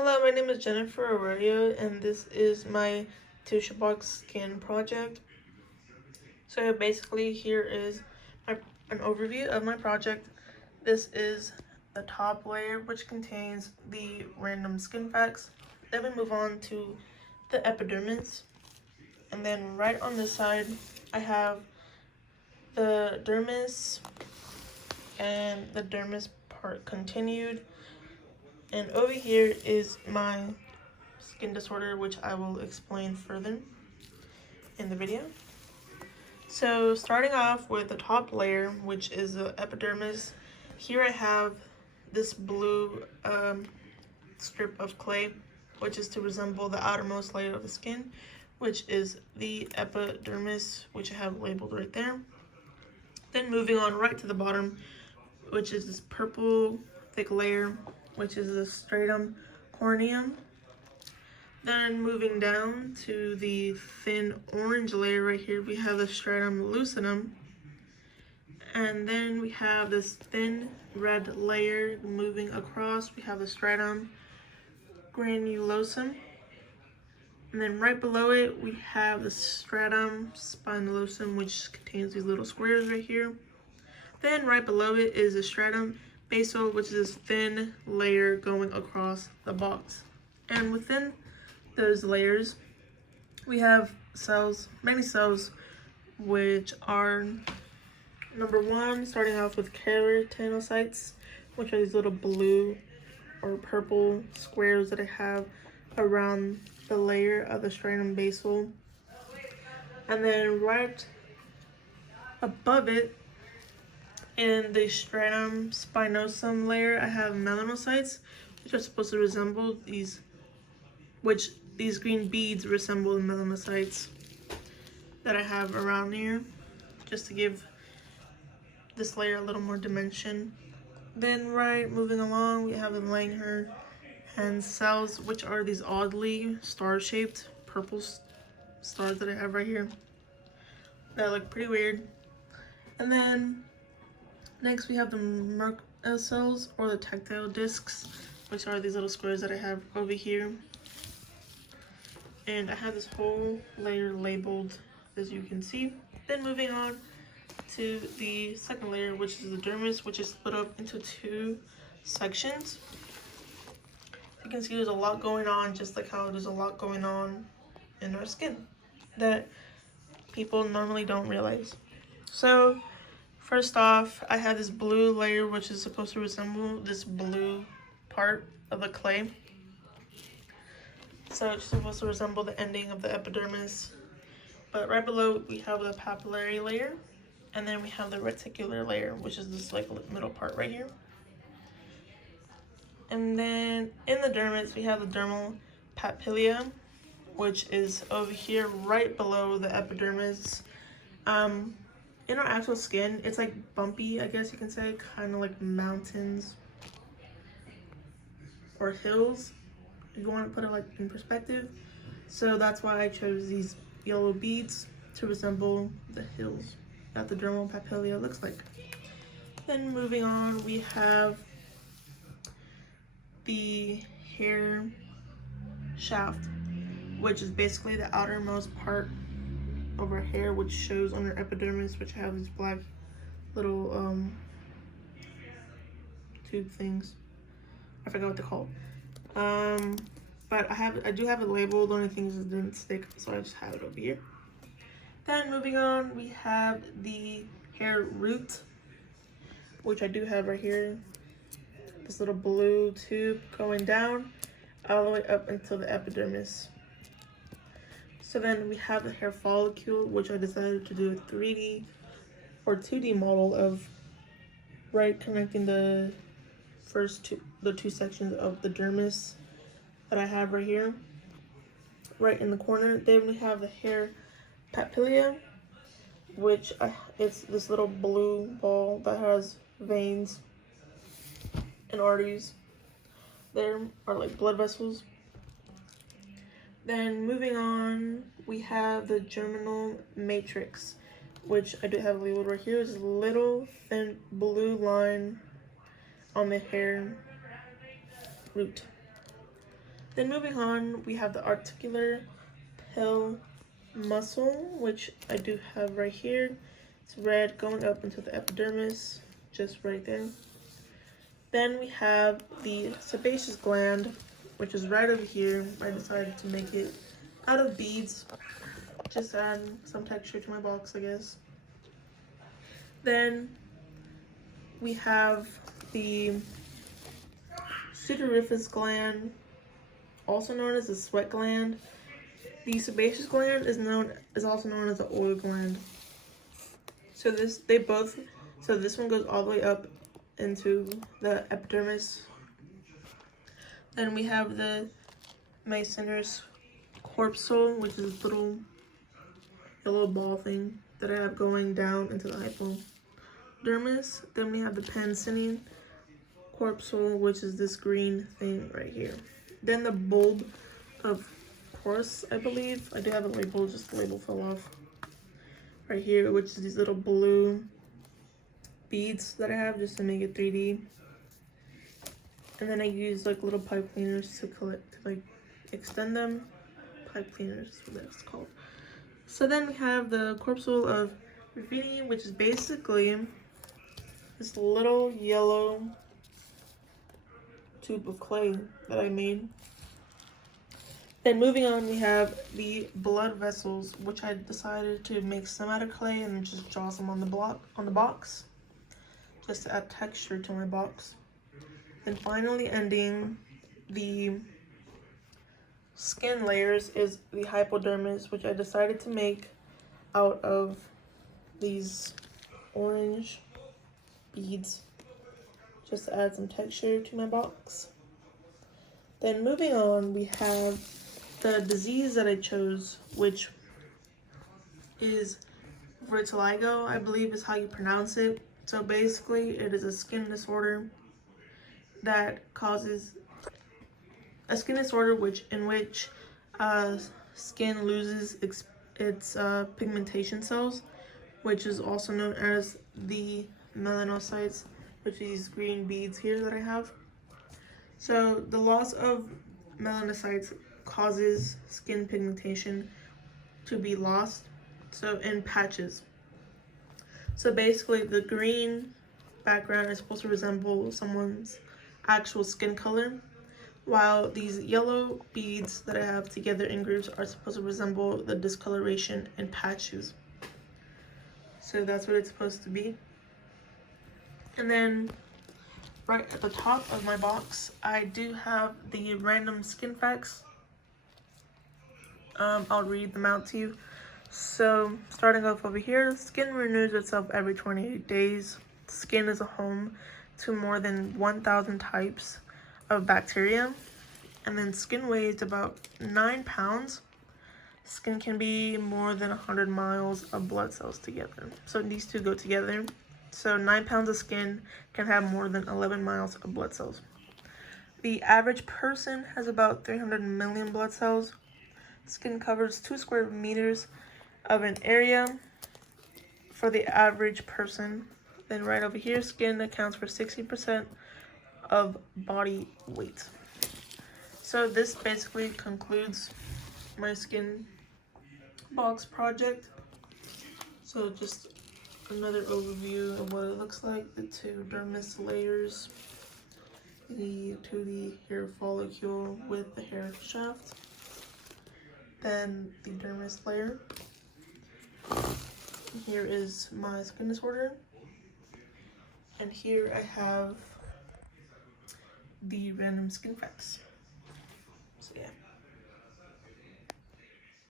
Hello, my name is Jennifer Aurelio, and this is my tissue box skin project. So basically, here is an overview of my project. This is the top layer, which contains the random skin facts. Then we move on to the epidermis, and then right on this side, I have the dermis and the dermis part continued. And over here is my skin disorder, which I will explain further in the video. So starting off with the top layer, which is the epidermis, here I have this blue strip of clay, which is to resemble the outermost layer of the skin, which is the epidermis, which I have labeled right there. Then moving on right to the bottom, which is this purple thick layer, which is the stratum corneum. Then moving down to the thin orange layer right here, we have the stratum lucidum. And then we have this thin red layer moving across. We have the stratum granulosum. And then right below it, we have the stratum spinosum, which contains these little squares right here. Then right below it is the stratum basal, which is this thin layer going across the box. And within those layers, we have cells, many cells, which are number one, starting off with keratinocytes, which are these little blue or purple squares that I have around the layer of the stratum basal. And then right above it, in the stratum spinosum layer, I have melanocytes, which are supposed to resemble these green beads resemble the melanocytes that I have around here, just to give this layer a little more dimension. Then moving along, we have the Langerhans cells, which are these oddly star-shaped purple stars that I have right here that look pretty weird. And then next we have the Merck cells, or the tactile discs, which are these little squares that I have over here. And I have this whole layer labeled, as you can see. Then moving on to the second layer, which is the dermis, which is split up into two sections. You can see there's a lot going on, just like how there's a lot going on in our skin that people normally don't realize. So first off, I have this blue layer, which is supposed to resemble this blue part of the clay. So it's supposed to resemble the ending of the epidermis. But right below, we have the papillary layer. And then we have the reticular layer, which is this like middle part right here. And then in the dermis, we have the dermal papilla, which is over here right below the epidermis. In our actual skin, it's like bumpy, I guess you can say, kind of like mountains or hills, if you want to put it like in perspective. So that's why I chose these yellow beads to resemble the hills that the dermal papilla looks like. Then moving on, we have the hair shaft, which is basically the outermost part of our hair, which shows on our epidermis, which have these black little tube things. I forgot what they're called. But I do have it labeled. The only thing is it didn't stick, so I just have it over here. Then moving on, we have the hair root, which I do have right here. This little blue tube going down all the way up until the epidermis. So then we have the hair follicle, which I decided to do a 3D or 2D model of, right connecting the two sections of the dermis that I have right here, right in the corner. Then we have the hair papilla, which it's this little blue ball that has veins and arteries. There are like blood vessels. Then moving on, we have the germinal matrix, which I do have labeled right here. It's a little thin blue line on the hair root. Then moving on, we have the articular pill muscle, which I do have right here. It's red going up into the epidermis, just right there. Then we have the sebaceous gland, which is right over here. I decided to make it out of beads, just add some texture to my box, I guess. Then we have the sudoriferous gland, also known as the sweat gland. The sebaceous gland is also known as the oil gland. So this one goes all the way up into the epidermis. Then we have the Meissner's corpuscle, which is this little yellow ball thing that I have going down into the hypodermis. Then we have the Pansinean corpuscle, which is this green thing right here. Then the bulb of course, I believe. I do have a label, just the label fell off. Right here, which is these little blue beads that I have just to make it 3D. And then I use like little pipe cleaners to extend them. Pipe cleaners is what that's called. So then we have the corpuscle of Ruffini, which is basically this little yellow tube of clay that I made. Then moving on, we have the blood vessels, which I decided to make some out of clay and just draw some on the box, just to add texture to my box. And finally ending the skin layers is the hypodermis, which I decided to make out of these orange beads, just to add some texture to my box. Then moving on, we have the disease that I chose, which is vitiligo, I believe is how you pronounce it. So basically, it is a skin disorder that causes in which skin loses its pigmentation cells, which is also known as the melanocytes, which are these green beads here that I have. So the loss of melanocytes causes skin pigmentation to be lost, so in patches. So basically the green background is supposed to resemble someone's actual skin color, while these yellow beads that I have together in groups are supposed to resemble the discoloration in patches. So that's what it's supposed to be. And then right at the top of my box, I do have the random skin facts. I'll read them out to you. So starting off over here, skin renews itself every 28 days. Skin is a home to more than 1,000 types of bacteria. And then skin weighs about 9 pounds. Skin can be more than 100 miles of blood cells together. So these two go together. So 9 pounds of skin can have more than 11 miles of blood cells. The average person has about 300 million blood cells. Skin covers 2 square meters of an area for the average person. Then right over here, skin accounts for 60% of body weight. So this basically concludes my skin box project. So just another overview of what it looks like, the 2 dermis layers, the 2D hair follicle with the hair shaft, then the dermis layer. Here is my skin disorder, and here I have the random skin facts. So yeah.